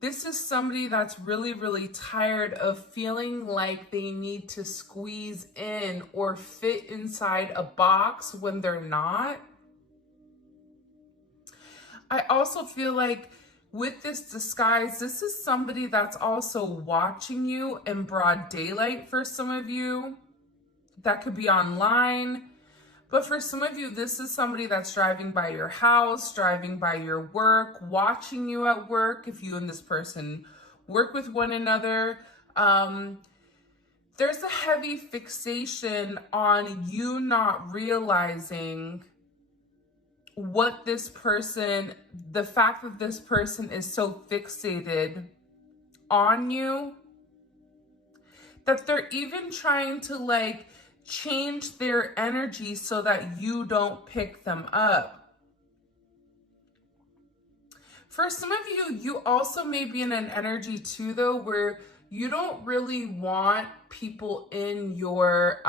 This is somebody that's really, really tired of feeling like they need to squeeze in or fit inside a box when they're not. I also feel like with this disguise, this is somebody that's also watching you in broad daylight for some of you. That could be online. But for some of you, this is somebody that's driving by your house, driving by your work, watching you at work. If you and this person work with one another, there's a heavy fixation on you not realizing what this person, the fact that this person is so fixated on you, that they're even trying to like change their energy so that you don't pick them up. For some of you, you also may be in an energy too, though, where you don't really want people in your,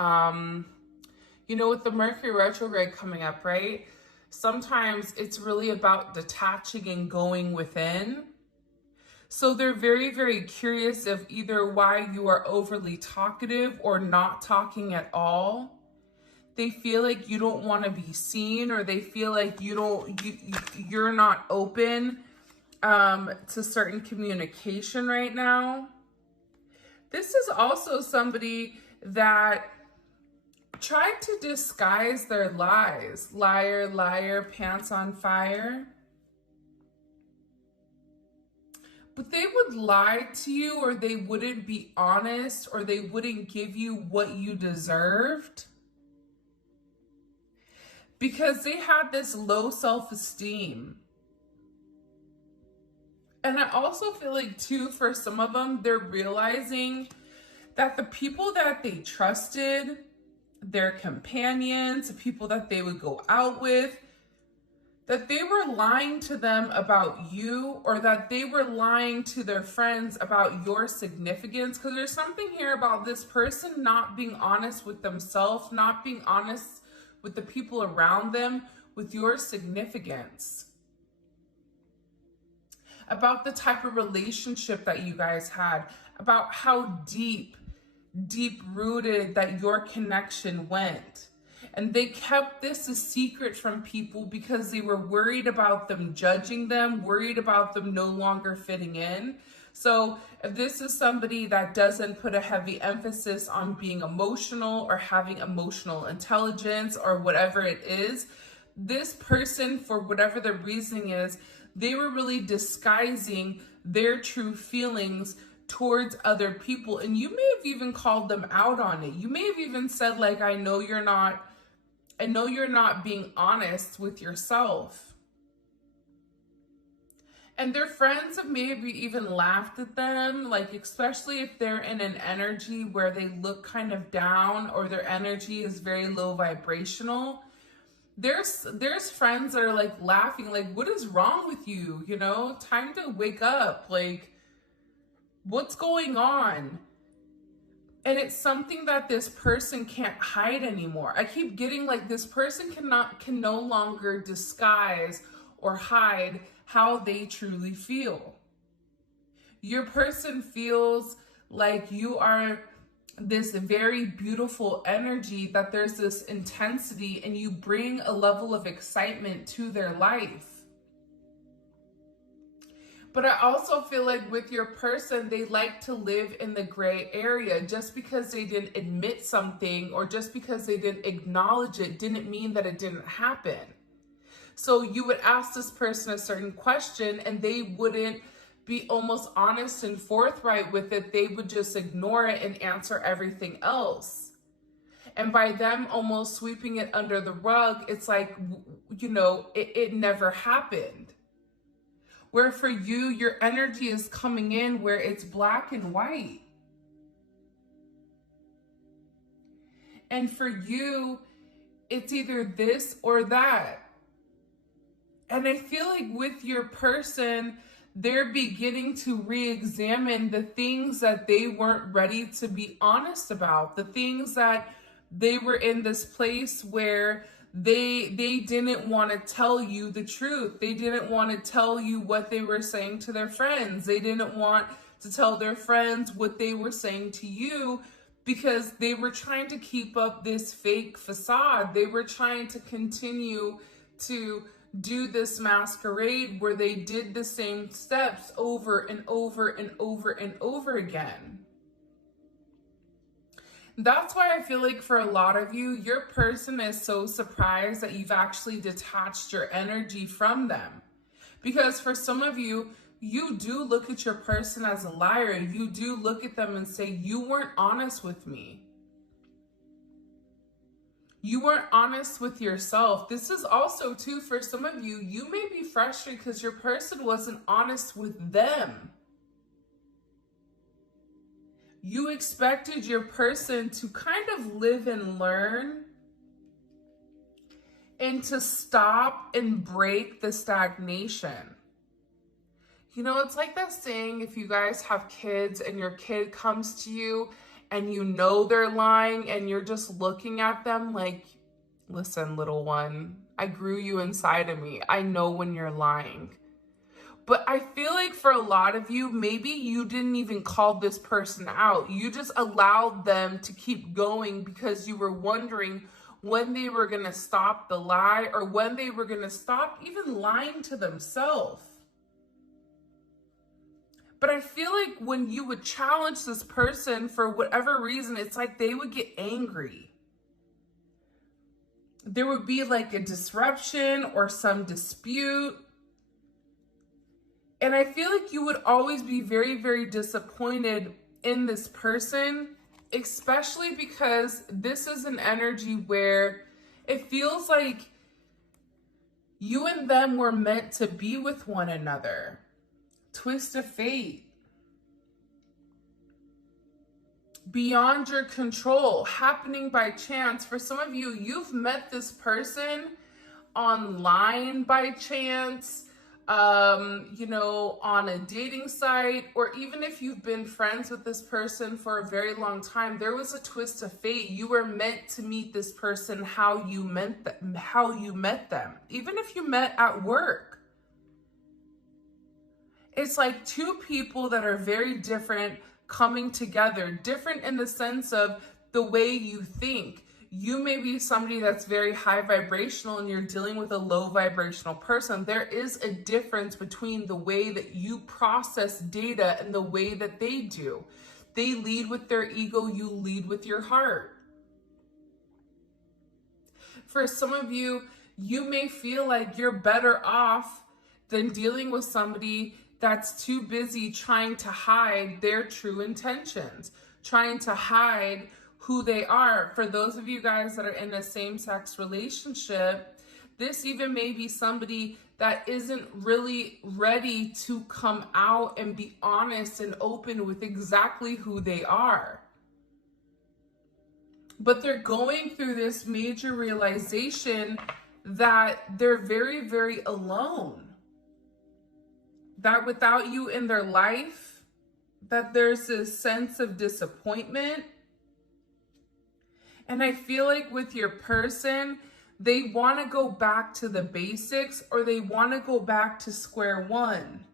with the Mercury retrograde coming up, right? Sometimes it's really about detaching and going within. So they're very, very curious of either why you are overly talkative or not talking at all. They feel like you don't want to be seen, or they feel like you're not open to certain communication right now. This is also somebody that tried to disguise their lies. Liar, liar, pants on fire. But they would lie to you, or they wouldn't be honest, or they wouldn't give you what you deserved, because they had this low self-esteem. And I also feel like too, for some of them, they're realizing that the people that they trusted, their companions, the people that they would go out with, that they were lying to them about you, or that they were lying to their friends about your significance. Because there's something here about this person not being honest with themselves, not being honest with the people around them, with your significance, about the type of relationship that you guys had, about how deep rooted that your connection went. And they kept this a secret from people because they were worried about them judging them, worried about them no longer fitting in. So if this is somebody that doesn't put a heavy emphasis on being emotional or having emotional intelligence or whatever it is, this person, for whatever the reasoning is, they were really disguising their true feelings towards other people. And you may have even called them out on it. You may have even said, like, I know you're not being honest with yourself. And their friends have maybe even laughed at them, like, especially if they're in an energy where they look kind of down, or their energy is very low vibrational. There's friends that are like laughing, like, what is wrong with you? Time to wake up. Like, what's going on? And it's something that this person can't hide anymore. I keep getting like this person can no longer disguise or hide how they truly feel. Your person feels like you are this very beautiful energy, that there's this intensity, and you bring a level of excitement to their life. But I also feel like with your person, they like to live in the gray area. Just because they didn't admit something, or just because they didn't acknowledge it, didn't mean that it didn't happen. So you would ask this person a certain question, and they wouldn't be almost honest and forthright with it. They would just ignore it and answer everything else. And by them almost sweeping it under the rug, it's like, it never happened. Where for you, your energy is coming in where it's black and white. And for you, it's either this or that. And I feel like with your person, they're beginning to re-examine the things that they weren't ready to be honest about, the things that they were in this place where They didn't want to tell you the truth. They didn't want to tell you what they were saying to their friends. They didn't want to tell their friends what they were saying to you, because they were trying to keep up this fake facade. They were trying to continue to do this masquerade where they did the same steps over and over and over and over again. That's why I feel like for a lot of you, your person is so surprised that you've actually detached your energy from them. Because for some of you, you do look at your person as a liar. You do look at them and say, you weren't honest with me. You weren't honest with yourself. This is also too, for some of you, you may be frustrated because your person wasn't honest with them. You expected your person to kind of live and learn and to stop and break the stagnation. You know, it's like that saying, if you guys have kids and your kid comes to you and you know they're lying and you're just looking at them like, listen, little one, I grew you inside of me. I know when you're lying. But I feel like for a lot of you, maybe you didn't even call this person out. You just allowed them to keep going because you were wondering when they were going to stop the lie, or when they were going to stop even lying to themselves. But I feel like when you would challenge this person for whatever reason, it's like they would get angry. There would be like a disruption or some dispute. And I feel like you would always be very, very disappointed in this person, especially because this is an energy where it feels like you and them were meant to be with one another. Twist of fate. Beyond your control, happening by chance. For some of you, you've met this person online by chance, you know, on a dating site, or even if you've been friends with this person for a very long time, there was a twist of fate. You were meant to meet this person how you met them, even if you met at work. It's like two people that are very different coming together, different in the sense of the way you think. You may be somebody that's very high vibrational and you're dealing with a low vibrational person. There is a difference between the way that you process data and the way that they do. They lead with their ego, you lead with your heart. For some of you, you may feel like you're better off than dealing with somebody that's too busy trying to hide their true intentions, trying to hide who they are. For those of you guys that are in a same-sex relationship, this even may be somebody that isn't really ready to come out and be honest and open with exactly who they are. But they're going through this major realization that they're very, very alone. That without you in their life, that there's this sense of disappointment. And I feel like with your person, they want to go back to the basics, or they want to go back to square one.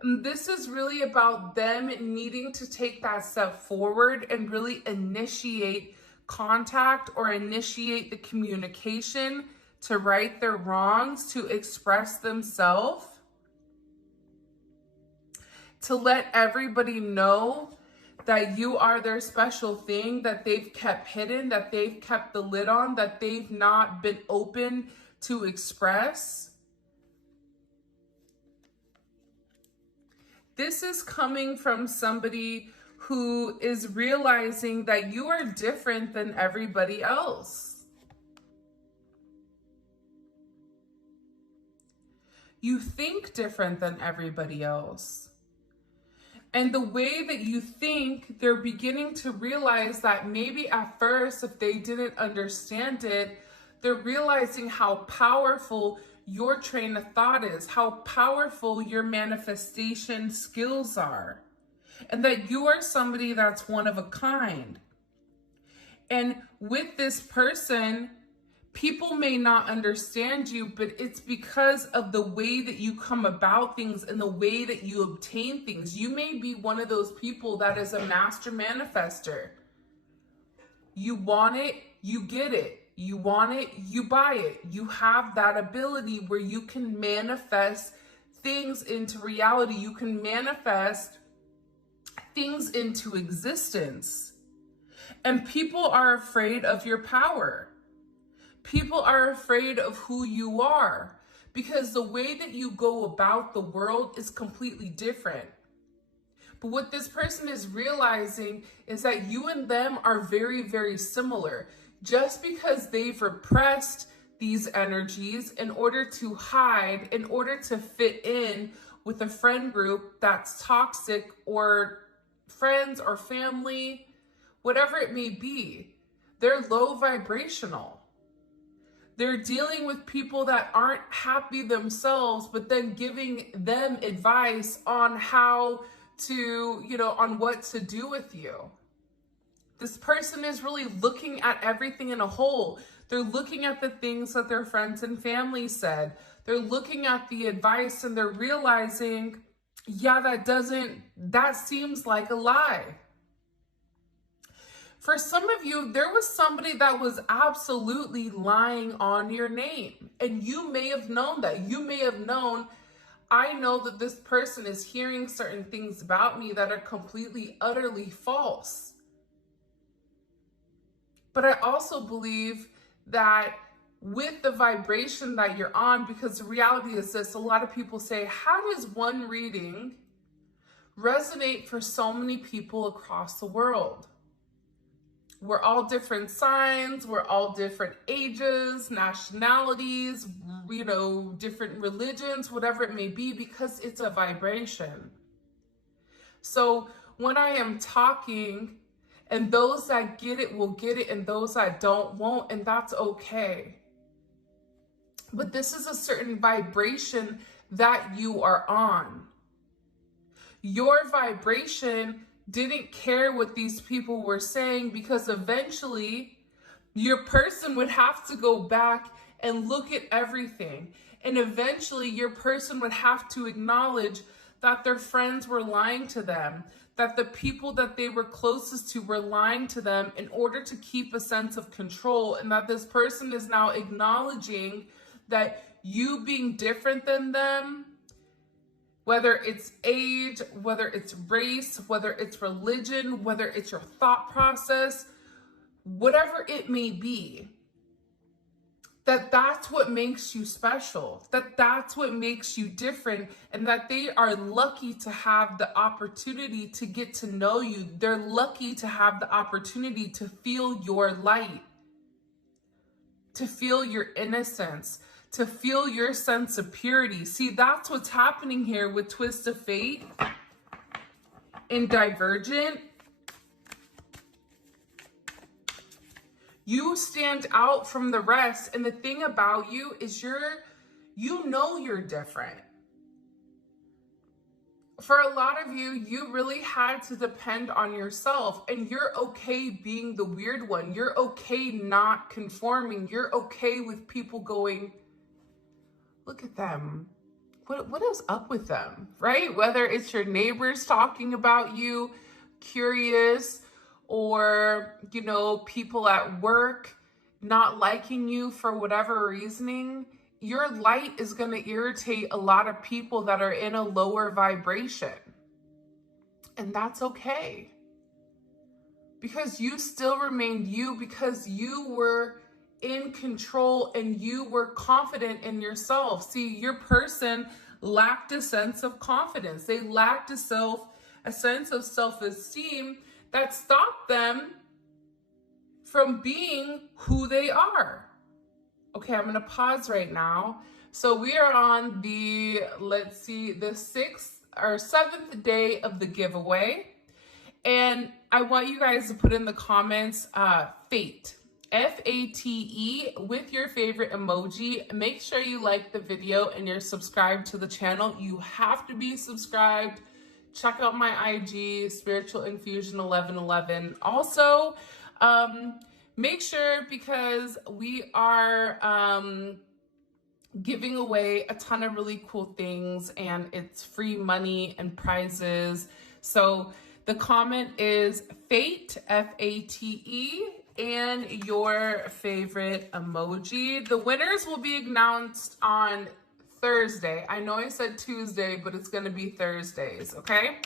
And this is really about them needing to take that step forward and really initiate contact or initiate the communication to right their wrongs, to express themselves, to let everybody know that you are their special thing, that they've kept hidden, that they've kept the lid on, that they've not been open to express. This is coming from somebody who is realizing that you are different than everybody else. You think different than everybody else. And the way that you think, they're beginning to realize that maybe at first, if they didn't understand it, they're realizing how powerful your train of thought is, how powerful your manifestation skills are, and that you are somebody that's one of a kind. And with this person, People may not understand you, but it's because of the way that you come about things and the way that you obtain things. You may be one of those people that is a master manifester. You want it, you get it. You want it, you buy it. You have that ability where you can manifest things into reality. You can manifest things into existence. And people are afraid of your power. People are afraid of who you are because the way that you go about the world is completely different. But what this person is realizing is that you and them are very, very similar. Just because they've repressed these energies in order to hide, in order to fit in with a friend group that's toxic, or friends or family, whatever it may be, they're low vibrational. They're dealing with people that aren't happy themselves, but then giving them advice on how to, on what to do with you. This person is really looking at everything in a whole. They're looking at the things that their friends and family said. They're looking at the advice and they're realizing, yeah, that seems like a lie. For some of you, there was somebody that was absolutely lying on your name. And you may have known that. You may have known, I know that this person is hearing certain things about me that are completely, utterly false. But I also believe that with the vibration that you're on, because the reality is this, a lot of people say, how does one reading resonate for so many people across the world? We're all different signs, we're all different ages, nationalities, different religions, whatever it may be, because it's a vibration. So when I am talking, and those that get it will get it, and those that don't won't, and that's okay. But this is a certain vibration that you are on. Your vibration didn't care what these people were saying, because eventually your person would have to go back and look at everything. And eventually your person would have to acknowledge that their friends were lying to them, that the people that they were closest to were lying to them in order to keep a sense of control, and that this person is now acknowledging that you being different than them, whether it's age, whether it's race, whether it's religion, whether it's your thought process, whatever it may be, that's what makes you special, that's what makes you different, and that they are lucky to have the opportunity to get to know you. They're lucky to have the opportunity to feel your light, to feel your innocence, to feel your sense of purity. See, that's what's happening here with Twist of Fate and Divergent. You stand out from the rest, and the thing about you is you're different. For a lot of you, you really had to depend on yourself, and you're okay being the weird one. You're okay not conforming. You're okay with people going, look at them. What is up with them, right? Whether it's your neighbors talking about you, curious, or, people at work not liking you for whatever reasoning, your light is going to irritate a lot of people that are in a lower vibration. And that's okay. Because you still remained you, because you were in control and you were confident in yourself. See, your person lacked a sense of confidence. They lacked a sense of self-esteem that stopped them from being who they are. Okay, I'm going to pause right now. So we are on the 6th or 7th day of the giveaway. And I want you guys to put in the comments, fate, F-A-T-E, with your favorite emoji. Make sure you like the video and you're subscribed to the channel. You have to be subscribed. Check out my IG, Spiritual Infusion 1111. Also, make sure, because we are giving away a ton of really cool things, and it's free money and prizes. So the comment is Fate, F-A-T-E, and your favorite emoji. The winners will be announced on Thursday. I know I said Tuesday, but it's going to be Thursdays, okay?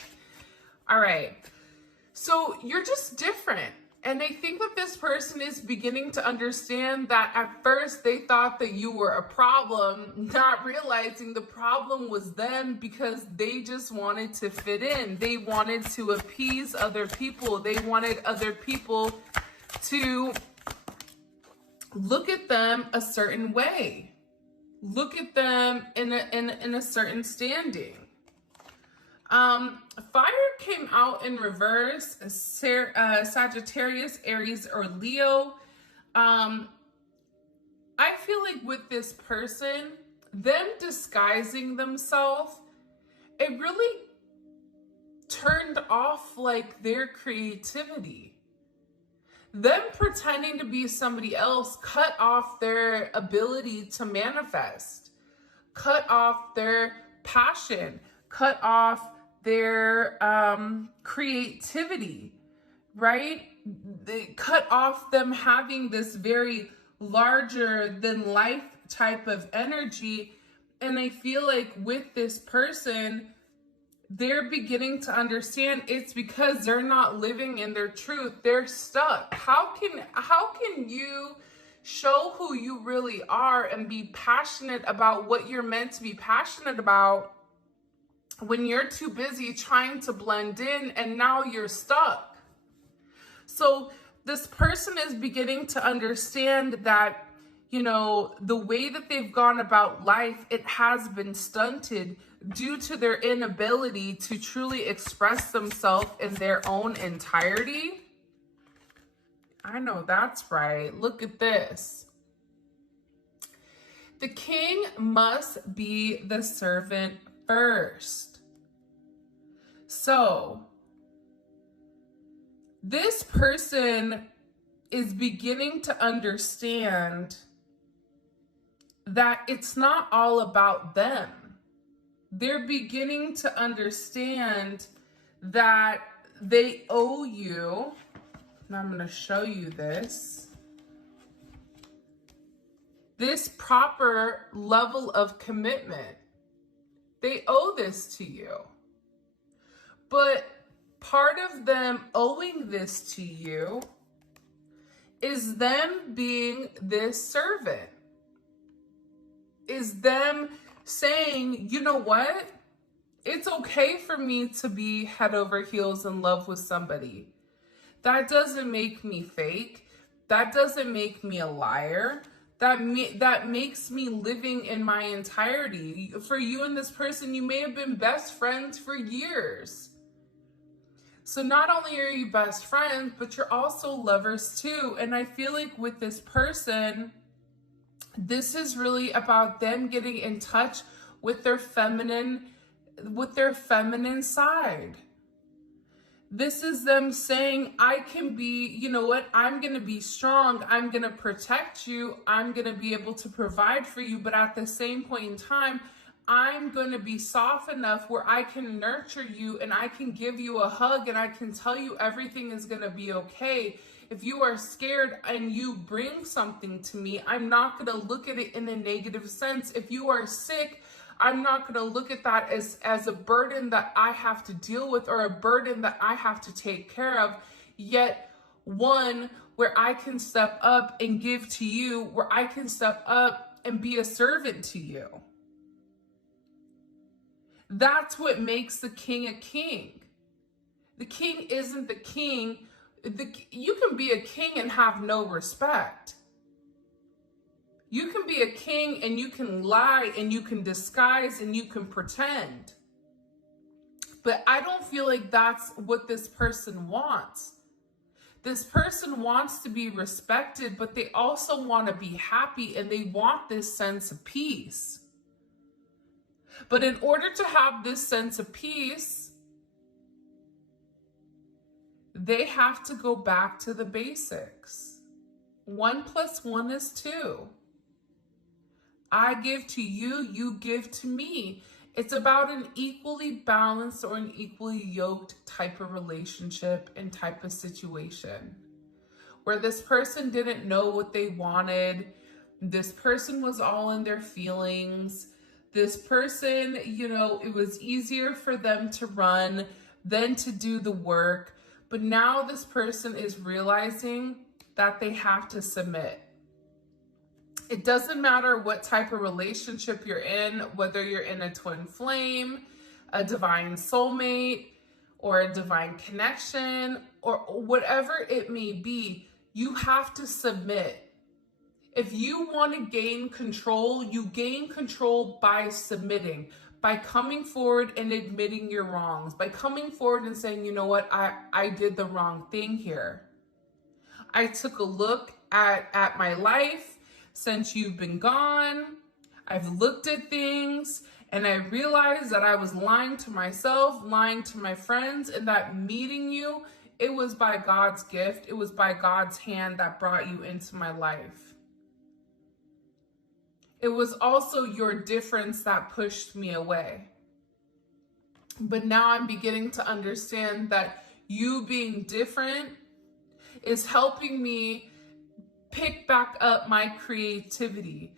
All right. So you're just different. And I think that this person is beginning to understand that at first they thought that you were a problem, not realizing the problem was them, because they just wanted to fit in. They wanted to appease other people. They wanted other people to look at them a certain way. Look at them in a certain standing. Fire came out in reverse, Sagittarius, Aries, or Leo. I feel like with this person, them disguising themselves, it really turned off like their creativity. Them pretending to be somebody else cut off their ability to manifest, cut off their passion, cut off their creativity, right? They cut off them having this very larger than life type of energy. And I feel like with this person, they're beginning to understand it's because they're not living in their truth. They're stuck. How can you show who you really are and be passionate about what you're meant to be passionate about when you're too busy trying to blend in and now you're stuck? So this person is beginning to understand that, you know, the way that they've gone about life, it has been stunted due to their inability to truly express themselves in their own entirety. I know that's right. Look at this. The king must be the servant first. So this person is beginning to understand that it's not all about them. They're beginning to understand that they owe you. Now I'm going to show you this proper level of commitment. They owe this to you. But part of them owing this to you is them being this servant. Is them saying, you know what? It's okay for me to be head over heels in love with somebody. That doesn't make me fake. That doesn't make me a liar. That makes me living in my entirety. For you and this person, you may have been best friends for years. So not only are you best friends, but you're also lovers too. And I feel like with this person, this is really about them getting in touch with their feminine side. This is them saying, I can be, you know what? I'm going to be strong. I'm going to protect you. I'm going to be able to provide for you. But at the same point in time, I'm going to be soft enough where I can nurture you and I can give you a hug and I can tell you everything is going to be okay. If you are scared and you bring something to me, I'm not going to look at it in a negative sense. If you are sick, I'm not going to look at that as a burden that I have to deal with or a burden that I have to take care of. Yet one where I can step up and give to you, where I can step up and be a servant to you. That's what makes the king a king. The king isn't the king. You can be a king and have no respect. You can be a king and you can lie and you can disguise and you can pretend. But I don't feel like that's what this person wants. This person wants to be respected, but they also want to be happy and they want this sense of peace. But in order to have this sense of peace, they have to go back to the basics. 1 + 1 is 2. I give to you, you give to me. It's about an equally balanced or an equally yoked type of relationship and type of situation where this person didn't know what they wanted. This person was all in their feelings. This person, it was easier for them to run than to do the work. But now this person is realizing that they have to submit. It doesn't matter what type of relationship you're in, whether you're in a twin flame, a divine soulmate, or a divine connection, or whatever it may be, you have to submit. If you want to gain control, you gain control by submitting, by coming forward and admitting your wrongs, by coming forward and saying, you know what, I did the wrong thing here. I took a look at my life since you've been gone. I've looked at things and I realized that I was lying to myself, lying to my friends, and that meeting you, it was by God's gift. It was by God's hand that brought you into my life. It was also your difference that pushed me away. But now I'm beginning to understand that you being different is helping me pick back up my creativity.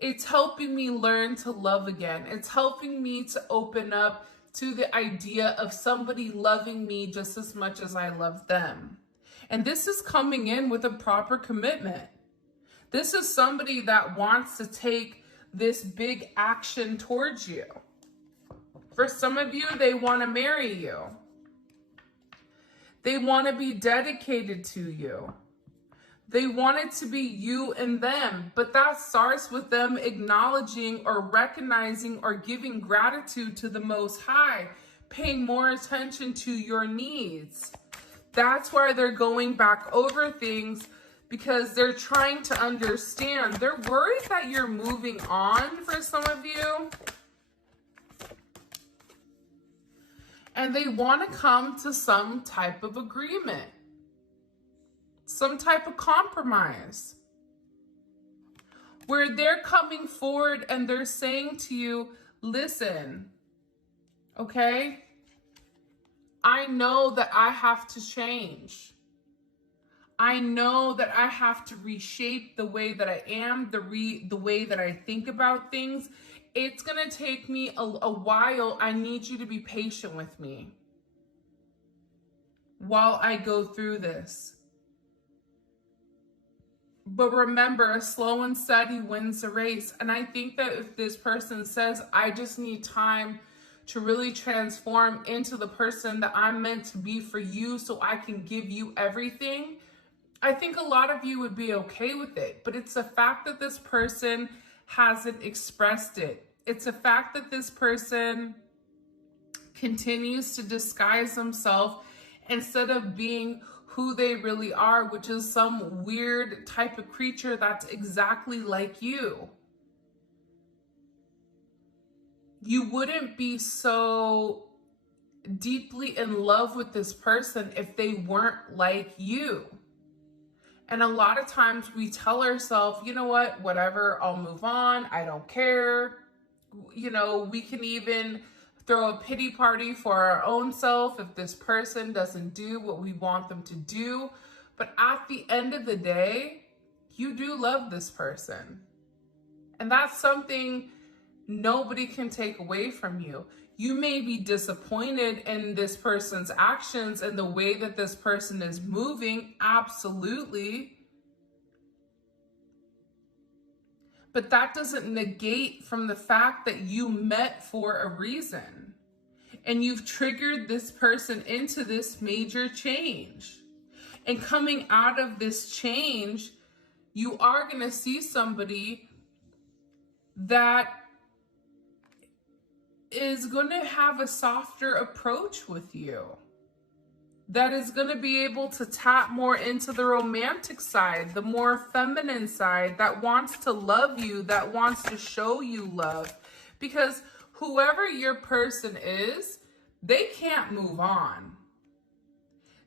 It's helping me learn to love again. It's helping me to open up to the idea of somebody loving me just as much as I love them. And this is coming in with a proper commitment. This is somebody that wants to take this big action towards you. For some of you, they want to marry you. They want to be dedicated to you. They want it to be you and them, but that starts with them acknowledging or recognizing or giving gratitude to the Most High, paying more attention to your needs. That's why they're going back over things, because they're trying to understand. They're worried that you're moving on for some of you. And they want to come to some type of agreement, some type of compromise, where they're coming forward and they're saying to you, listen, okay, I know that I have to change. I know that I have to reshape the way that I am, the way that I think about things. It's going to take me a while. I need you to be patient with me while I go through this. But remember, a slow and steady wins the race. And I think that if this person says, I just need time to really transform into the person that I'm meant to be for you so I can give you everything, I think a lot of you would be okay with it. But it's the fact that this person hasn't expressed it. It's the fact that this person continues to disguise themselves instead of being who they really are, which is some weird type of creature that's exactly like you. You wouldn't be so deeply in love with this person if they weren't like you. And a lot of times we tell ourselves, you know what, whatever, I'll move on. I don't care. We can even throw a pity party for our own self if this person doesn't do what we want them to do. But at the end of the day, you do love this person. And that's something nobody can take away from you. You may be disappointed in this person's actions and the way that this person is moving, absolutely. But that doesn't negate from the fact that you met for a reason. And you've triggered this person into this major change. And coming out of this change, you are going to see somebody that is going to have a softer approach with you, that is going to be able to tap more into the romantic side, the more feminine side, that wants to love you, that wants to show you love. Because whoever your person is, they can't move on.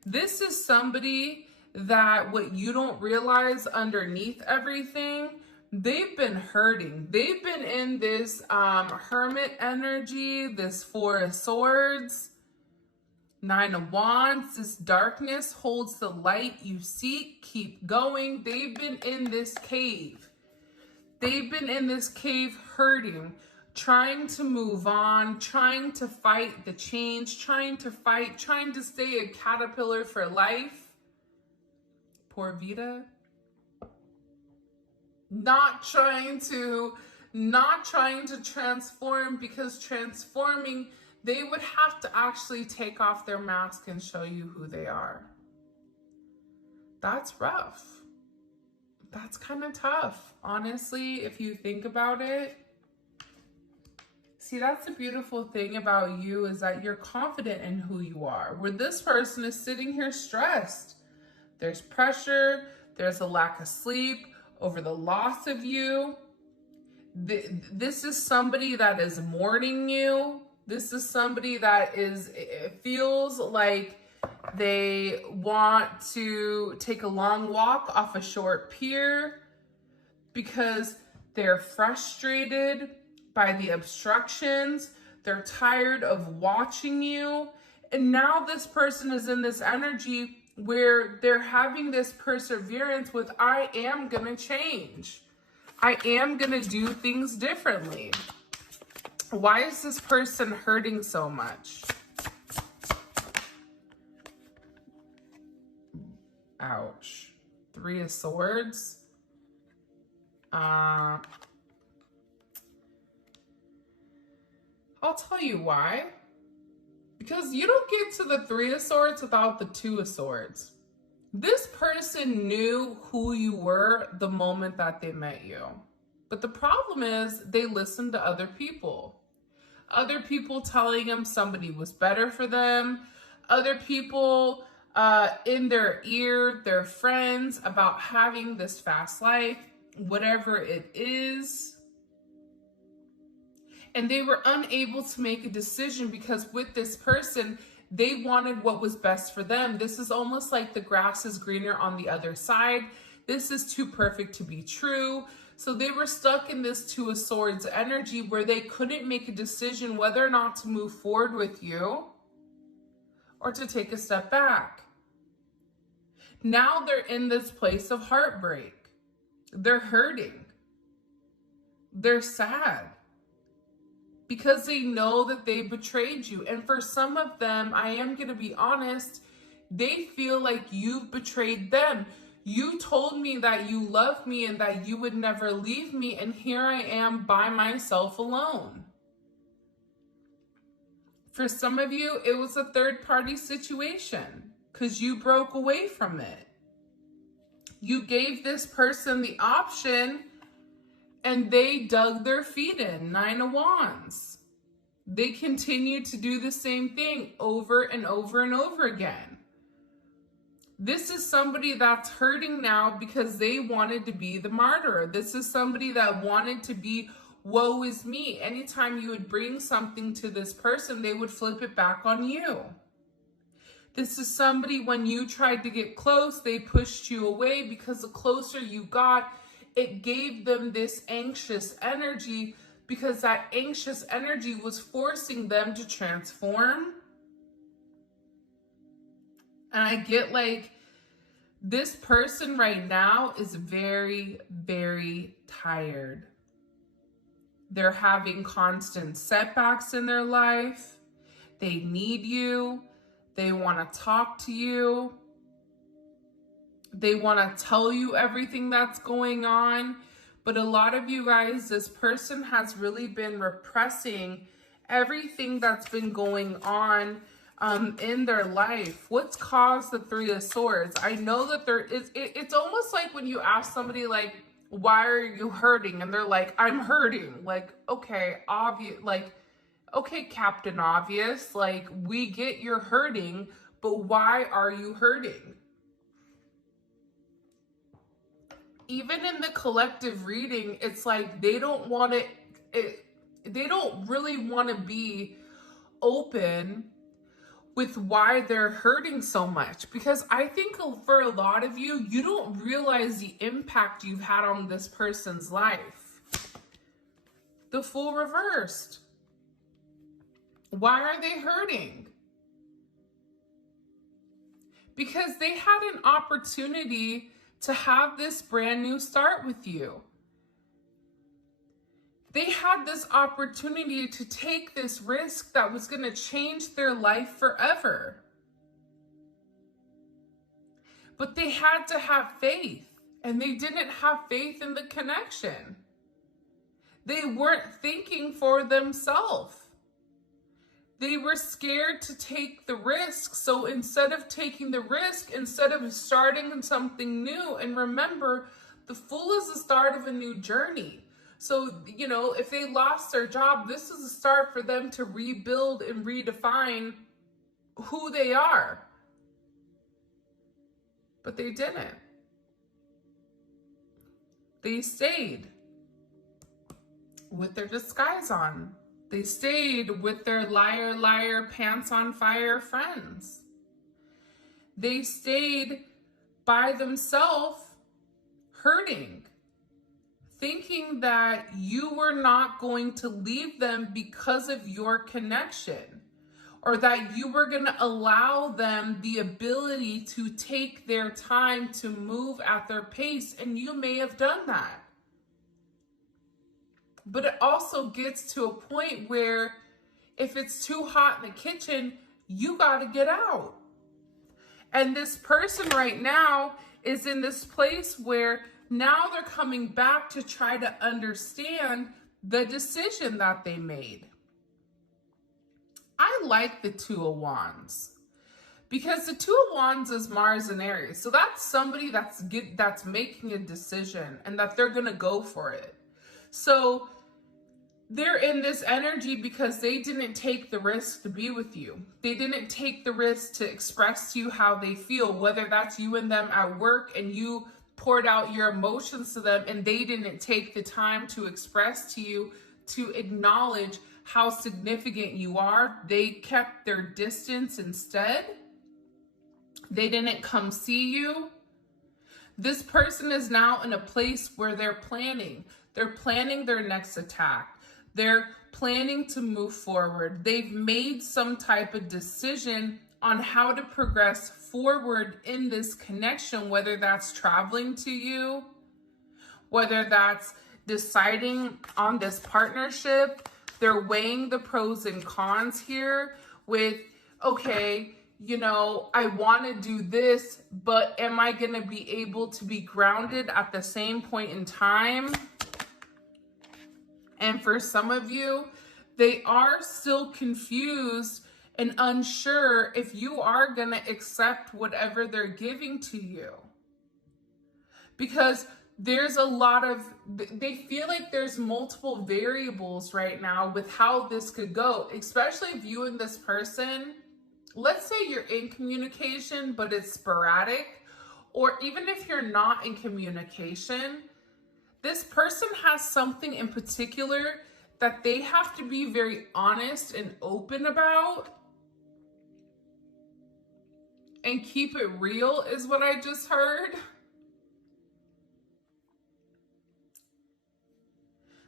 This is somebody that what you don't realize underneath everything, they've been hurting. They've been in this hermit energy, this Four of Swords, Nine of Wands. This darkness holds the light you seek. Keep going. They've been in this cave. They've been in this cave hurting, trying to move on, trying to fight the change, trying to stay a caterpillar for life. Poor Vita. Not trying to transform, because transforming, they would have to actually take off their mask and show you who they are. That's rough. That's kind of tough, honestly, if you think about it. See, that's the beautiful thing about you, is that you're confident in who you are. Where this person is sitting here stressed. There's pressure. There's a lack of sleep over the loss of you. This is somebody that is mourning you. This is somebody that it feels like they want to take a long walk off a short pier because they're frustrated by the obstructions. They're tired of watching you. And now this person is in this energy where they're having this perseverance with, I am gonna change. I am gonna do things differently. Why is this person hurting so much? Ouch. Three of Swords. I'll tell you why. Because you don't get to the Three of Swords without the Two of Swords. This person knew who you were the moment that they met you. But the problem is they listened to other people. Other people telling them somebody was better for them. Other people in their ear, their friends, about having this fast life, whatever it is. And they were unable to make a decision because with this person, they wanted what was best for them. This is almost like the grass is greener on the other side. This is too perfect to be true. So they were stuck in this Two of Swords energy where they couldn't make a decision whether or not to move forward with you or to take a step back. Now they're in this place of heartbreak. They're hurting. They're sad because they know that they betrayed you. And for some of them, I am going to be honest, they feel like you've betrayed them. You told me that you loved me and that you would never leave me, and here I am by myself alone. For some of you, it was a third-party situation because you broke away from it. You gave this person the option and they dug their feet in. Nine of Wands. They continue to do the same thing over and over and over again. This is somebody that's hurting now because they wanted to be the martyr. This is somebody that wanted to be, woe is me. Anytime you would bring something to this person, they would flip it back on you. This is somebody, when you tried to get close, they pushed you away because the closer you got, it gave them this anxious energy because that anxious energy was forcing them to transform. And I get like, this person right now is very, very tired. They're having constant setbacks in their life. They need you. They want to talk to you. They want to tell you everything that's going on. But a lot of you guys, this person has really been repressing everything that's been going on in their life. What's caused the Three of Swords? I know that there is, it's almost like when you ask somebody like, why are you hurting? And they're like, I'm hurting. Like, okay, obvious, like, okay, Captain Obvious, like, we get you're hurting, but why are you hurting? Even in the collective reading, it's like they don't want they don't really want to be open with why they're hurting so much. Because I think for a lot of you, you don't realize the impact you've had on this person's life. The Fool reversed. Why are they hurting? Because they had an opportunity to have this brand new start with you. They had this opportunity to take this risk that was going to change their life forever. But they had to have faith, and they didn't have faith in the connection. They weren't thinking for themselves. They were scared to take the risk. So instead of taking the risk, instead of starting something new, and remember, the Fool is the start of a new journey. So, you know, if they lost their job, this is a start for them to rebuild and redefine who they are. But they didn't. They stayed with their disguise on. They stayed with their liar, liar, pants on fire friends. They stayed by themselves, hurting, thinking that you were not going to leave them because of your connection, or that you were going to allow them the ability to take their time to move at their pace, and you may have done that. But it also gets to a point where if it's too hot in the kitchen, you got to get out. And this person right now is in this place where now they're coming back to try to understand the decision that they made. I like the Two of Wands, because the Two of Wands is Mars and Aries. So that's somebody that's making a decision, and that they're going to go for it. So they're in this energy because they didn't take the risk to be with you. They didn't take the risk to express to you how they feel, whether that's you and them at work and you poured out your emotions to them and they didn't take the time to express to you, to acknowledge how significant you are. They kept their distance instead. They didn't come see you. This person is now in a place where they're planning. They're planning their next attack. They're planning to move forward. They've made some type of decision on how to progress forward in this connection, whether that's traveling to you, whether that's deciding on this partnership. They're weighing the pros and cons here with, okay, you know, I want to do this, but am I going to be able to be grounded at the same point in time? And for some of you, they are still confused and unsure if you are going to accept whatever they're giving to you. Because there's a lot of, they feel like there's multiple variables right now with how this could go, especially if you and this person, let's say you're in communication, but it's sporadic, or even if you're not in communication, this person has something in particular that they have to be very honest and open about and keep it real, is what I just heard.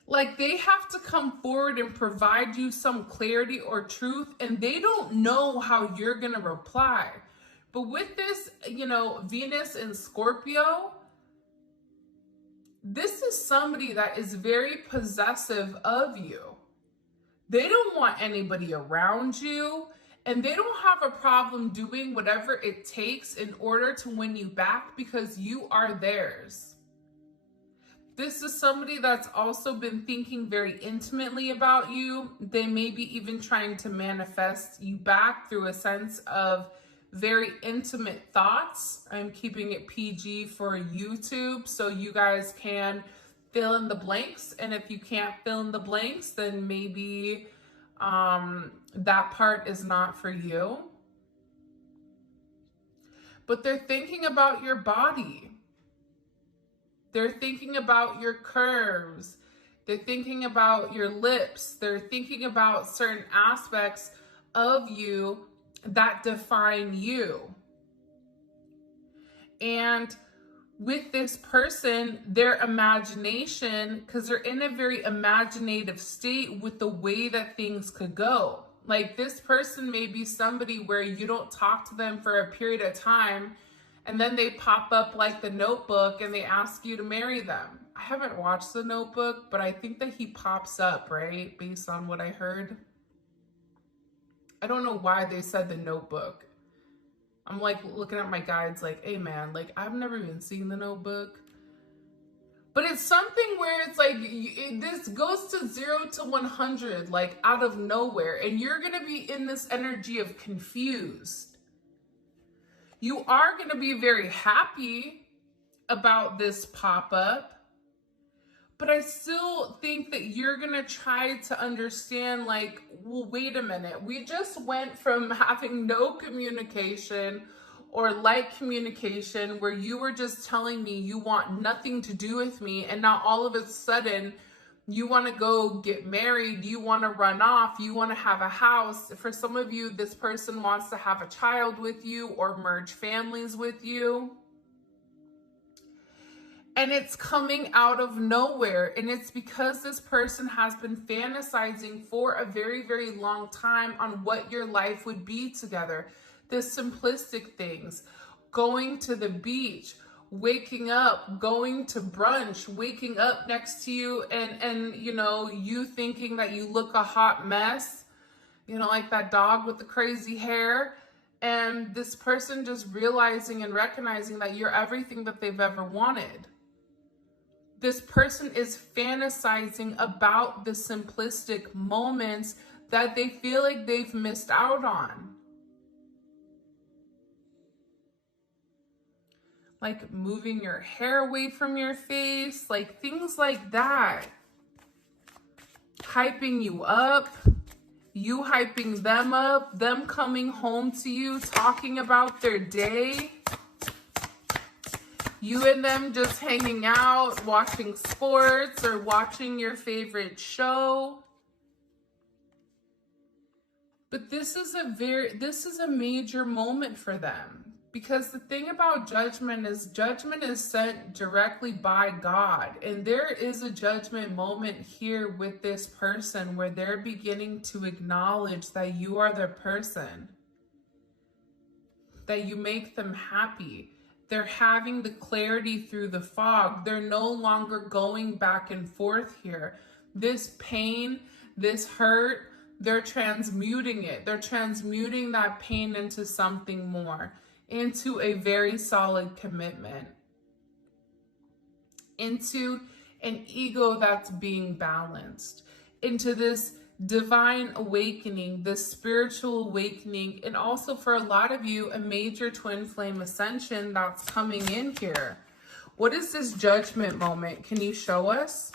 Like, they have to come forward and provide you some clarity or truth, and they don't know how you're going to reply. But with this, you know, Venus in Scorpio, this is somebody that is very possessive of you. They don't want anybody around you, and they don't have a problem doing whatever it takes in order to win you back because you are theirs. This is somebody that's also been thinking very intimately about you. They may be even trying to manifest you back through a sense of very intimate thoughts. I'm keeping it PG for YouTube so you guys can fill in the blanks. And if you can't fill in the blanks, then maybe that part is not for you. But they're thinking about your body. They're thinking about your curves. They're thinking about your lips. They're thinking about certain aspects of you that define you. And with this person, their imagination, because they're in a very imaginative state with the way that things could go. Like, this person may be somebody where you don't talk to them for a period of time, and then they pop up like The Notebook and they ask you to marry them. I haven't watched The Notebook, but I think that he pops up, right? Based on what I heard. I don't know why they said The Notebook. I'm like looking at my guides like, hey man, like I've never even seen The Notebook. But it's something where it's like, this goes to 0 to 100, like out of nowhere. And you're going to be in this energy of confused. You are going to be very happy about this pop-up. But I still think that you're going to try to understand, like, well, wait a minute. We just went from having no communication or light communication where you were just telling me you want nothing to do with me. And now all of a sudden you want to go get married. You want to run off. You want to have a house. For some of you, this person wants to have a child with you or merge families with you. And it's coming out of nowhere. And it's because this person has been fantasizing for a very, very long time on what your life would be together. The simplistic things, going to the beach, waking up, going to brunch, waking up next to you and you know, you thinking that you look a hot mess, you know, like that dog with the crazy hair. And this person just realizing and recognizing that you're everything that they've ever wanted. This person is fantasizing about the simplistic moments that they feel like they've missed out on. Like moving your hair away from your face, like things like that. Hyping you up, you hyping them up, them coming home to you, talking about their day. You and them just hanging out, watching sports or watching your favorite show. But this is a major moment for them. Because the thing about judgment is sent directly by God. And there is a judgment moment here with this person where they're beginning to acknowledge that you are their person. That you make them happy. They're having the clarity through the fog. They're no longer going back and forth here. This pain, this hurt, they're transmuting it. They're transmuting that pain into something more, into a very solid commitment, into an ego that's being balanced, into this divine awakening, this spiritual awakening, and also for a lot of you, a major twin flame ascension that's coming in here. What is this judgment moment? Can you show us?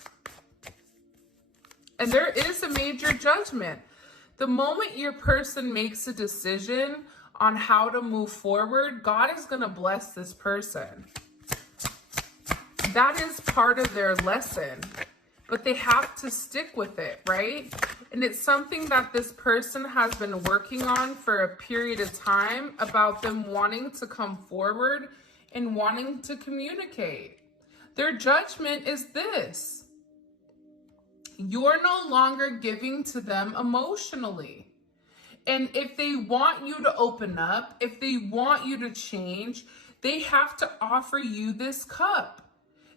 And there is a major judgment. The moment your person makes a decision on how to move forward, God is going to bless this person. That is part of their lesson. But they have to stick with it, right? And it's something that this person has been working on for a period of time about them wanting to come forward and wanting to communicate. Their judgment is this: you're no longer giving to them emotionally. And if they want you to open up, if they want you to change, they have to offer you this cup.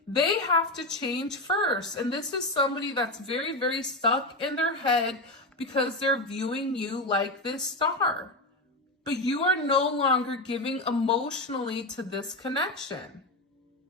They have to change first. And this is somebody that's very, very stuck in their head because they're viewing you like this star. But you are no longer giving emotionally to this connection.